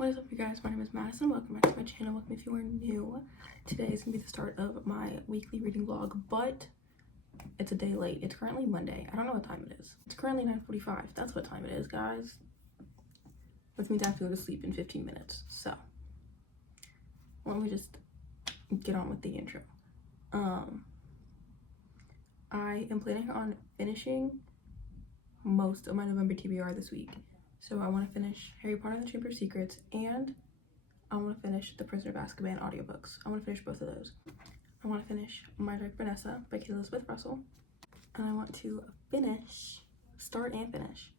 What is up, you guys? My name is Madison. Welcome back to my channel. Welcome if you are new. Today is gonna be the start of my weekly reading vlog, but it's a day late. It's currently Monday. I don't know what time it is. It's currently 9:45. That's what time it is, guys. Which means I have to go to sleep in 15 minutes. So let me just get on with the intro. I am planning on finishing most of my November TBR this week. So I want to finish Harry Potter and the Chamber of Secrets, and I want to finish the Prisoner of Azkaban audiobooks. I want to finish both of those. I want to finish My Dark Vanessa by Kate Elizabeth Russell, and I want to start and finish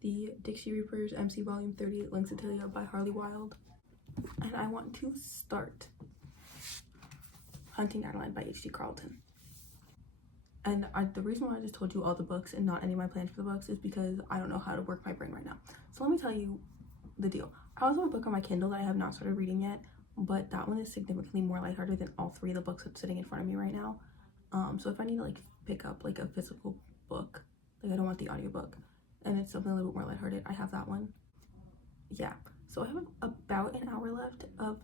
the Dixie Reapers MC Volume 30 Links to Talia by Harley Wilde, and I want to start Hunting Adeline by H.G. Carlton. And the reason why I just told you all the books and not any of my plans for the books is because I don't know how to work my brain right now. So let me tell you the deal. I also have a book on my Kindle that I have not started reading yet, but that one is significantly more lighthearted than all three of the books that's sitting in front of me right now. So if I need to pick up a physical book, I don't want the audiobook, and it's something a little bit more lighthearted, I have that one. Yeah, so I have about an hour left of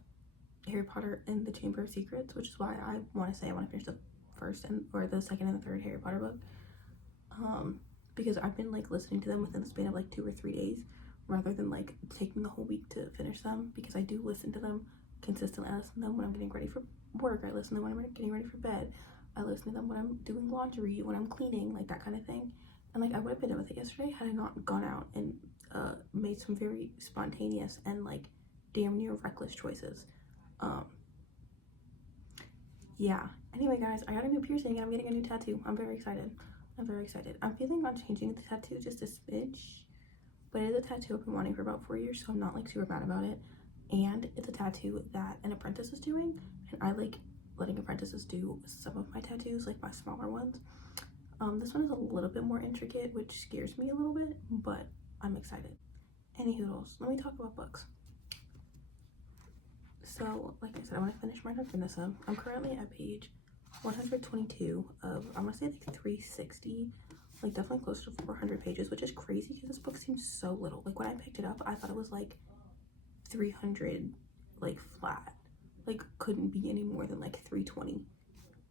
Harry Potter and the Chamber of Secrets, which is why I want to finish the the second and the third Harry Potter book, because I've been listening to them within the span of 2 or 3 days rather than taking the whole week to finish them, because I do listen to them consistently. I listen to them when I'm getting ready for work, I listen to them when I'm getting ready for bed, I listen to them when I'm doing laundry, when I'm cleaning, that kind of thing. And I would have been done with it yesterday had I not gone out and made some very spontaneous and damn near reckless choices. Yeah, anyway guys, I got a new piercing and I'm getting a new tattoo. I'm very excited. I'm feeling on changing the tattoo just a smidge, but it is a tattoo I've been wanting for about 4 years, so I'm not super mad about it. And it's a tattoo that an apprentice is doing, and I like letting apprentices do some of my tattoos, my smaller ones. This one is a little bit more intricate, which scares me a little bit, but I'm excited. Anywho, let me talk about books. So, like I said, I want to finish My Dark Vanessa. I'm currently at page 122 of, I want to say 360, definitely close to 400 pages, which is crazy because this book seems so little. When I picked it up, I thought it was 300, flat. Couldn't be any more than 320.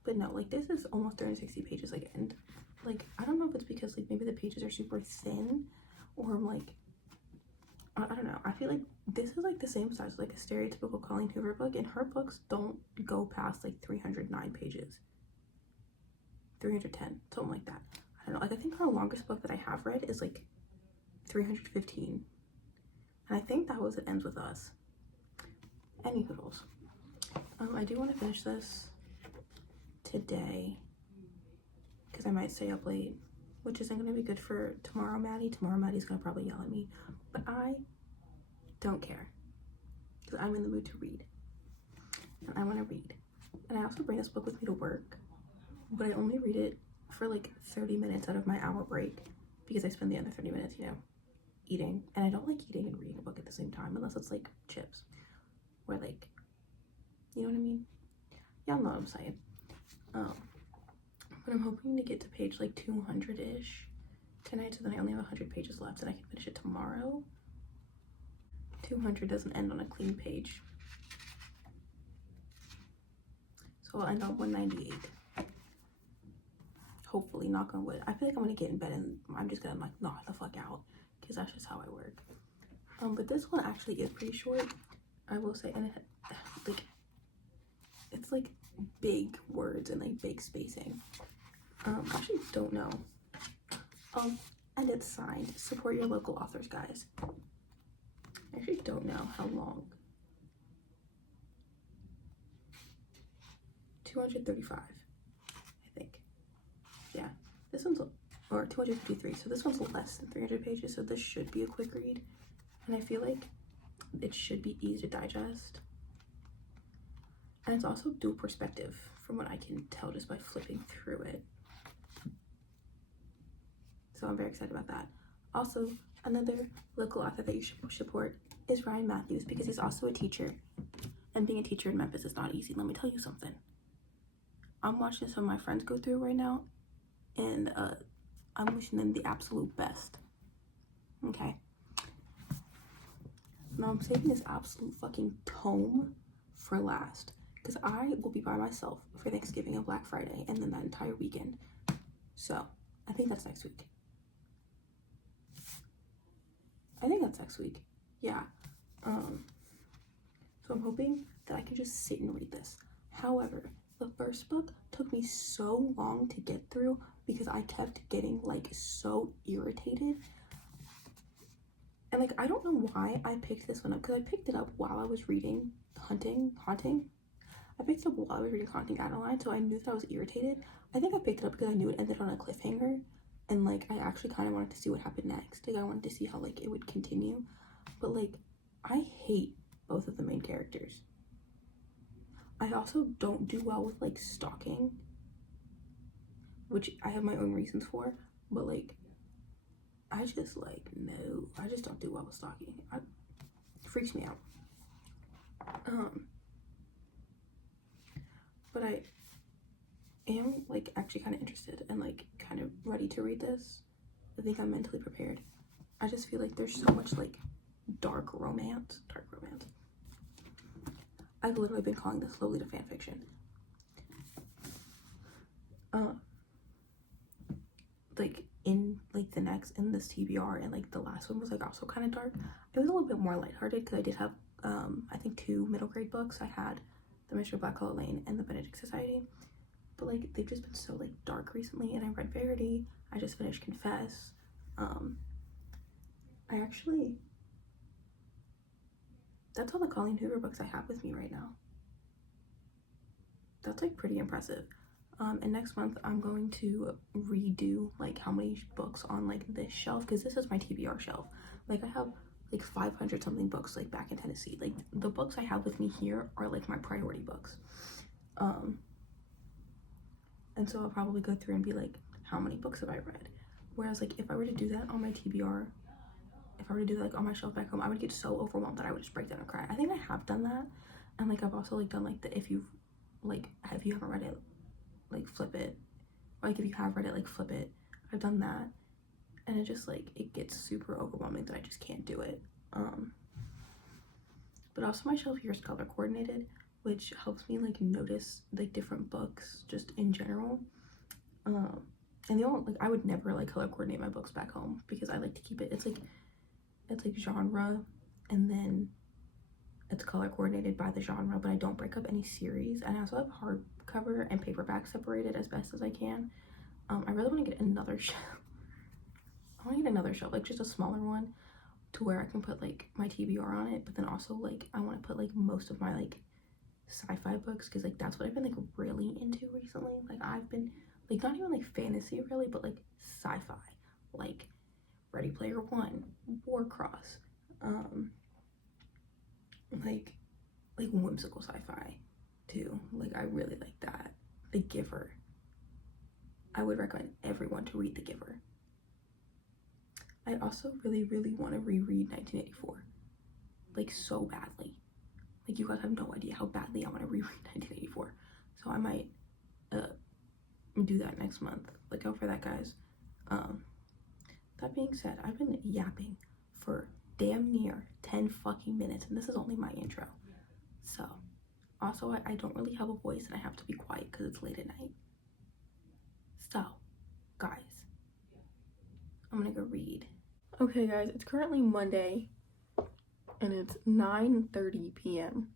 But no, this is almost 360 pages, and I don't know if it's because maybe the pages are super thin, or I don't know. I feel this is the same size as a stereotypical Colleen Hoover book, and her books don't go past 309 pages, 310, something like that. I don't know. I think her longest book that I have read is 315, and I think that was It Ends With Us. Anywho, I do want to finish this today because I might stay up late, which isn't going to be good for tomorrow, Maddie. Tomorrow, Maddie's going to probably yell at me, but I don't care because I'm in the mood to read, and I want to read. And I also bring this book with me to work, but I only read it for 30 minutes out of my hour break, because I spend the other 30 minutes, eating, and I don't like eating and reading a book at the same time unless it's chips, or you know what I mean? Y'all know what I'm saying. But I'm hoping to get to page 200-ish tonight, so then I only have 100 pages left and I can finish it tomorrow. 200 doesn't end on a clean page, so I'll end on 198. Hopefully, knock on wood. I feel I'm gonna get in bed and I'm just gonna knock the fuck out, because that's just how I work. But this one actually is pretty short, I will say, and it's big words and big spacing. I actually don't know. And it's signed Support Your Local Authors, guys. I actually don't know how long. 235, I think. Yeah, this one's, or 253, so this one's less than 300 pages, so this should be a quick read, and I feel it should be easy to digest. And it's also dual perspective from what I can tell just by flipping through it, so I'm very excited about that. Also, another local author that you should support is Ryan Matthews, because he's also a teacher, and being a teacher in Memphis is not easy. Let me tell you something. I'm watching some of my friends go through it right now, and I'm wishing them the absolute best. Okay, Now I'm saving this absolute fucking tome for last, because I will be by myself for Thanksgiving and Black Friday and then that entire weekend. So I think that's next week. Yeah. So I'm hoping that I can just sit and read this. However, the first book took me so long to get through because I kept getting like so irritated. And like, I don't know why I picked this one up, because I picked it up while I was reading Haunting. I picked it up while I was reading Haunting Adeline, so I knew that I was irritated. I think I picked it up because I knew it ended on a cliffhanger, and like, I actually kind of wanted to see what happened next. Like, I wanted to see how like it would continue. But like, I hate both of the main characters. I also don't do well with like stalking, which I have my own reasons for, but like, I just like, no, I just don't do well with stalking. It freaks me out. But I am like actually kind of interested and like kind of ready to read this. I think I'm mentally prepared. I just feel like there's so much like dark romance. I've literally been calling this Lolita fanfiction. Like in like in this TBR, and like the last one was like also kind of dark. It was a little bit more lighthearted because I did have I think 2 middle grade books. I had The Mystery of Black Color Lane and The Benedict Society, but like they've just been so like dark recently. And I read Verity. I just finished Confess. I actually, that's all the Colleen Hoover books I have with me right now. That's like pretty impressive. And next month I'm going to redo like how many books on like this shelf, because this is my TBR shelf. Like, I have like 500 something books like back in Tennessee. Like, the books I have with me here are like my priority books. And so I'll probably go through and be like, how many books have I read? Whereas like, if I were to do that on my TBR, if I were to do that like on my shelf back home, I would get so overwhelmed that I would just break down and cry. I think I have done that. And like, I've also like done like the if you haven't read it, like flip it. Or, like, if you have read it, like flip it. I've done that. And it just like, it gets super overwhelming that I just can't do it. But also my shelf here is color coordinated, which helps me like notice like different books just in general. And they all like, I would never like color coordinate my books back home because I like to keep it, it's like genre, and then it's color coordinated by the genre, but I don't break up any series. And I also have hardcover and paperback separated as best as I can. I really want to get another shelf. I want to get another shelf, like just a smaller one, to where I can put like my TBR on it, but then also like I want to put like most of my like sci-fi books, because like that's what I've been like really into recently. Like, I've been like, not even like fantasy really, but like sci-fi, like Ready Player One, Warcross, like whimsical sci-fi too. Like, I really like that. The Giver. I would recommend everyone to read The Giver. I also really want to reread 1984, like so badly. Like, you guys have no idea how badly I want to reread 1984. So I might do that next month. Look out for that, guys. That being said, I've been yapping for damn near 10 fucking minutes, and this is only my intro. So also, I don't really have a voice, and I have to be quiet because it's late at night. So guys, I'm gonna go read. Okay guys, it's currently Monday and it's 9:30 p.m.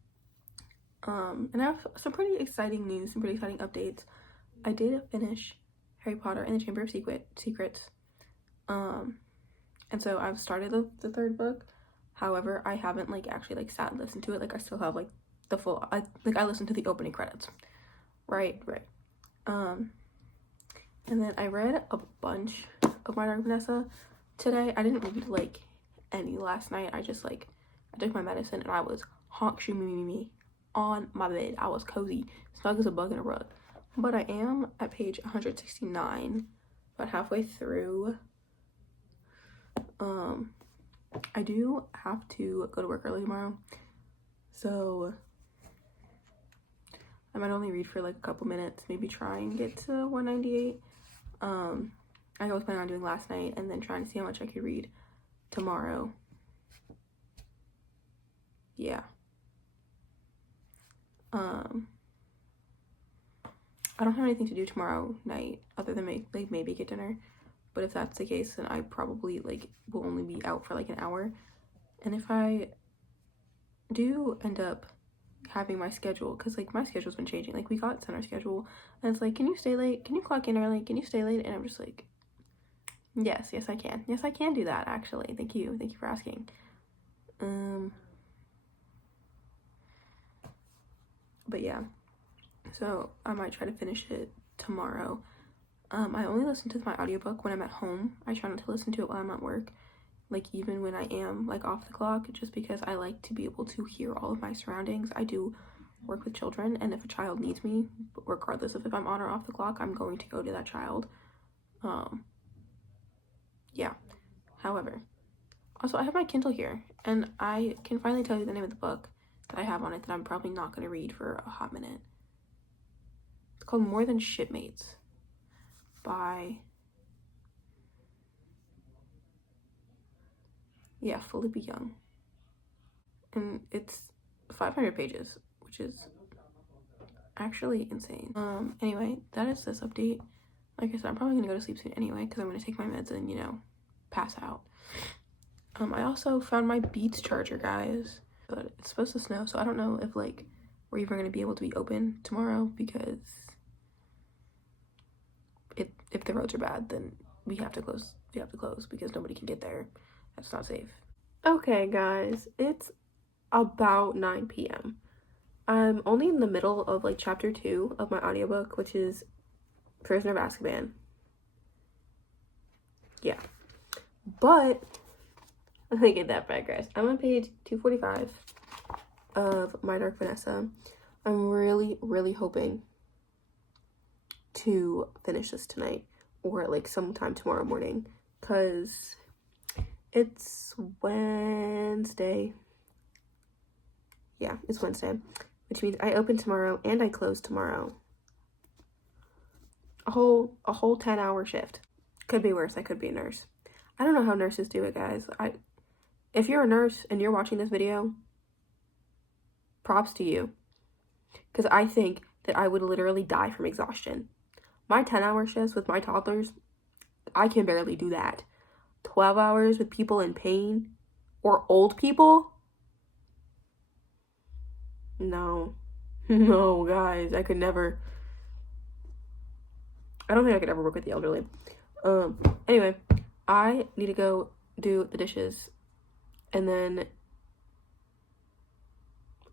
And I have some pretty exciting news, some pretty exciting updates. I did finish Harry Potter and the Chamber of Secrets. And so I've started the 3rd book. However, I haven't like actually like sat and listened to it. Like, I still have like the full, I listened to the opening credits. Right. And then I read a bunch of My Dark Vanessa today. I didn't read like any last night. I just like, I took my medicine and I was honk shoo me on my bed. I was cozy, snug as a bug in a rug. But I am at page 169, about halfway through. I do have to go to work early tomorrow, so I might only read for like a couple minutes, maybe try and get to 198. I was planning on doing last night and then trying to see how much I could read tomorrow. yeah. I don't have anything to do tomorrow night other than maybe get dinner. But if that's the case, then I probably will only be out for an hour. And if I do end up having my schedule, because my schedule's been changing. We got center schedule, and it's can you stay late? Can you clock in early? Can you stay late? And I'm just yes, I can. Yes, I can do that, actually. Thank you for asking. But yeah, so I might try to finish it tomorrow. I only listen to my audiobook when I'm at home. I try not to listen to it while I'm at work, even when I am off the clock, just because I like to be able to hear all of my surroundings. I do work with children, and if a child needs me, regardless of if I'm on or off the clock, I'm going to go to that child. Yeah. However, also I have my Kindle here, and I can finally tell you the name of the book that I have on it that I'm probably not going to read for a hot minute. It's called More Than Shipmates by Philippa Young, and it's 500 pages, which is actually insane. Anyway, that is this update. Like I said, I'm probably gonna go to sleep soon anyway, because I'm gonna take my meds and pass out. I also found my Beats charger, guys, but it's supposed to snow, so I don't know if we're even gonna be able to be open tomorrow, because if the roads are bad, then we have to close because nobody can get there. That's not safe. Okay, guys, it's about 9 p.m. I'm only in the middle of chapter 2 of my audiobook, which is Prisoner of Azkaban. Yeah, but let me get that back, guys. I'm on page 245 of My Dark Vanessa. I'm really, really hoping to finish this tonight or sometime tomorrow morning, because it's Wednesday. Yeah, it's Wednesday, which means I open tomorrow and I close tomorrow. A whole 10-hour shift. Could be worse. I could be a nurse. I don't know how nurses do it, guys. If you're a nurse and you're watching this video, props to you, because I think that I would literally die from exhaustion. My 10-hour shifts with my toddlers, I can barely do that. 12 hours with people in pain or old people? No, guys, I could never. I don't think I could ever work with the elderly. Anyway, I need to go do the dishes, and then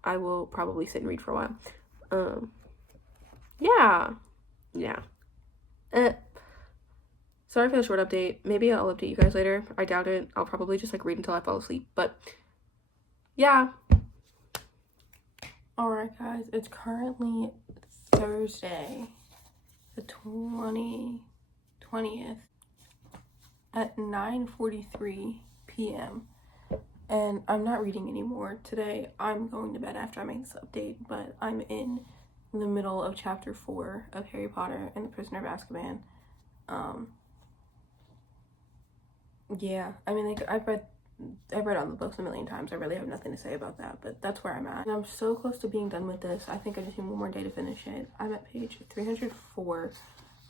I will probably sit and read for a while. Yeah. Sorry for the short update. Maybe I'll update you guys later. I doubt it. I'll probably just read until I fall asleep, but yeah. Alright, guys, it's currently Thursday, the 20th at 9:43 p.m. and I'm not reading anymore today. I'm going to bed after I make this update, but I'm in the middle of chapter 4 of Harry Potter and the Prisoner of Azkaban. Yeah, I mean, I've read all the books a million times. I really have nothing to say about that, but that's where I'm at. And I'm so close to being done with this. I think I just need one more day to finish it. I'm at page 304.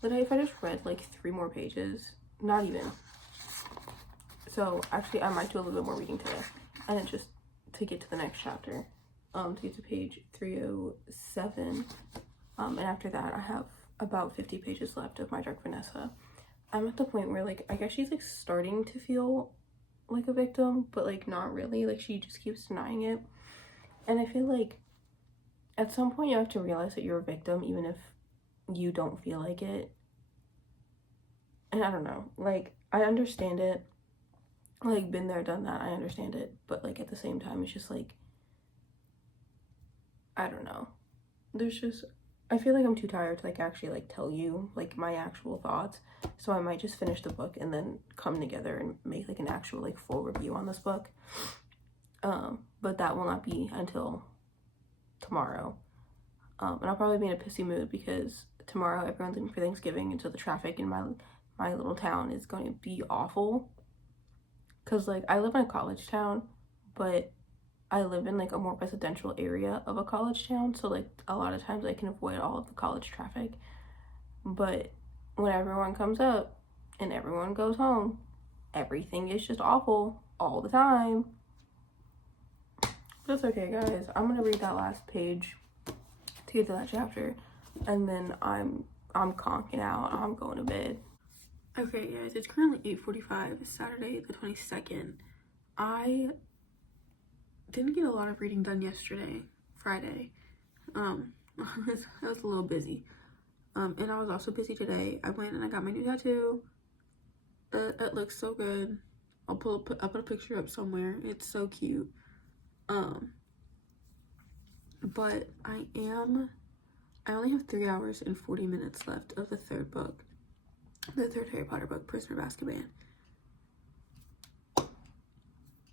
Literally, if I just read 3 more pages, not even. So actually, I might do a little bit more reading today, and then just to get to the next chapter, to get to page 307. And after that, I have about 50 pages left of My Dark Vanessa. I'm at the point where I guess she's starting to feel like a victim, but not really. She just keeps denying it, and I feel at some point you have to realize that you're a victim even if you don't feel like it. And I don't know, I understand it, been there, done that. I understand it, but at the same time, it's just I don't know, I feel I'm too tired to actually tell you my actual thoughts. So I might just finish the book and then come together and make an actual full review on this book. But that will not be until tomorrow. And I'll probably be in a pissy mood because tomorrow everyone's leaving for Thanksgiving, and so the traffic in my little town is going to be awful. Cause I live in a college town, but I live in like a more residential area of a college town, so like a lot of times I can avoid all of the college traffic. But when everyone comes up and everyone goes home, everything is just awful all the time. That's okay, guys. I'm gonna read that last page to get to that chapter, and then I'm conking out. I'm going to bed. Okay, guys, it's currently 8:45, Saturday the 22nd. I didn't get a lot of reading done yesterday, Friday. I was a little busy. And I was also busy today. I went and I got my new tattoo. It looks so good. I'll put a picture up somewhere. It's so cute. But I only have 3 hours and 40 minutes left of the third book. The third Harry Potter book, Prisoner of Azkaban.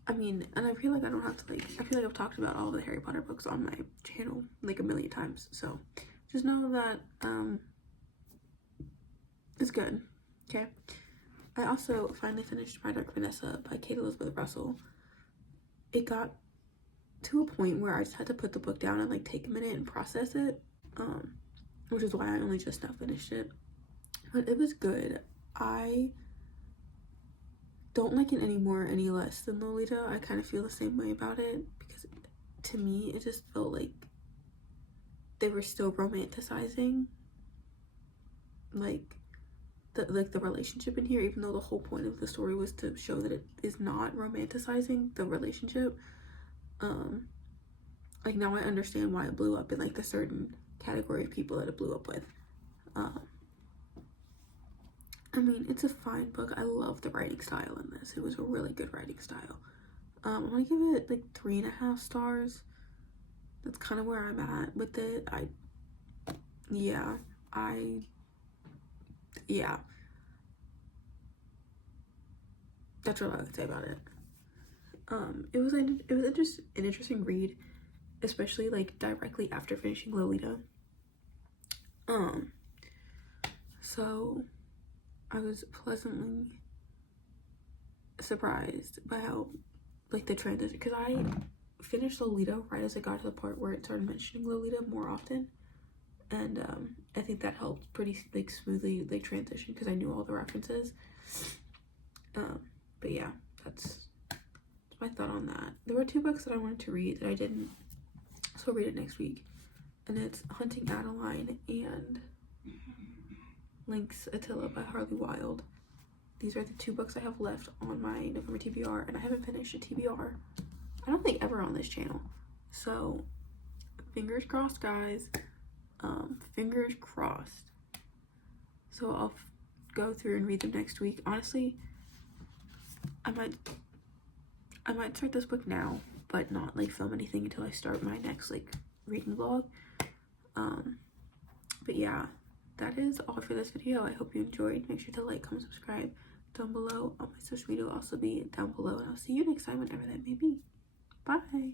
I mean, and I feel like I don't have to, like, I feel like I've talked about all of the Harry Potter books on my channel, like, a million times. So, just know that, it's good, okay? I also finally finished My Dark Vanessa by Kate Elizabeth Russell. It got to a point where I just had to put the book down and, like, take a minute and process it, which is why I only just now finished it. But it was good. I don't like it any more, any less than Lolita. I kind of feel the same way about it, because to me, it just felt like they were still romanticizing, like, the relationship in here, even though the whole point of the story was to show that it is not romanticizing the relationship. Like, now I understand why it blew up in, like, the certain category of people that it blew up with. I mean, it's a fine book. I love the writing style in this. It was a really good writing style. I'm gonna give it like 3.5 stars. That's kind of where I'm at with it. Yeah. That's all I would say about it. It was an interesting read, especially like directly after finishing Lolita. So I was pleasantly surprised by how, like, the transition, because I finished Lolita right as I got to the part where it started mentioning Lolita more often, and I think that helped pretty, like, smoothly, like, transition, because I knew all the references. But yeah, that's my thought on that. There were 2 books that I wanted to read that I didn't, so I'll read it next week, and it's Hunting Adeline and Lynx Attila by Harley Wilde. These are the 2 books I have left on my November TBR, and I haven't finished a TBR, I don't think, ever on this channel. So, fingers crossed, guys. Fingers crossed. So I'll go through and read them next week. Honestly, I might start this book now, but not, like, film anything until I start my next, like, reading vlog. But yeah, that is all for this video. I hope you enjoyed. Make sure to like, comment, subscribe down below. All my social media will also be down below, and I'll see you next time, whenever that may be. Bye.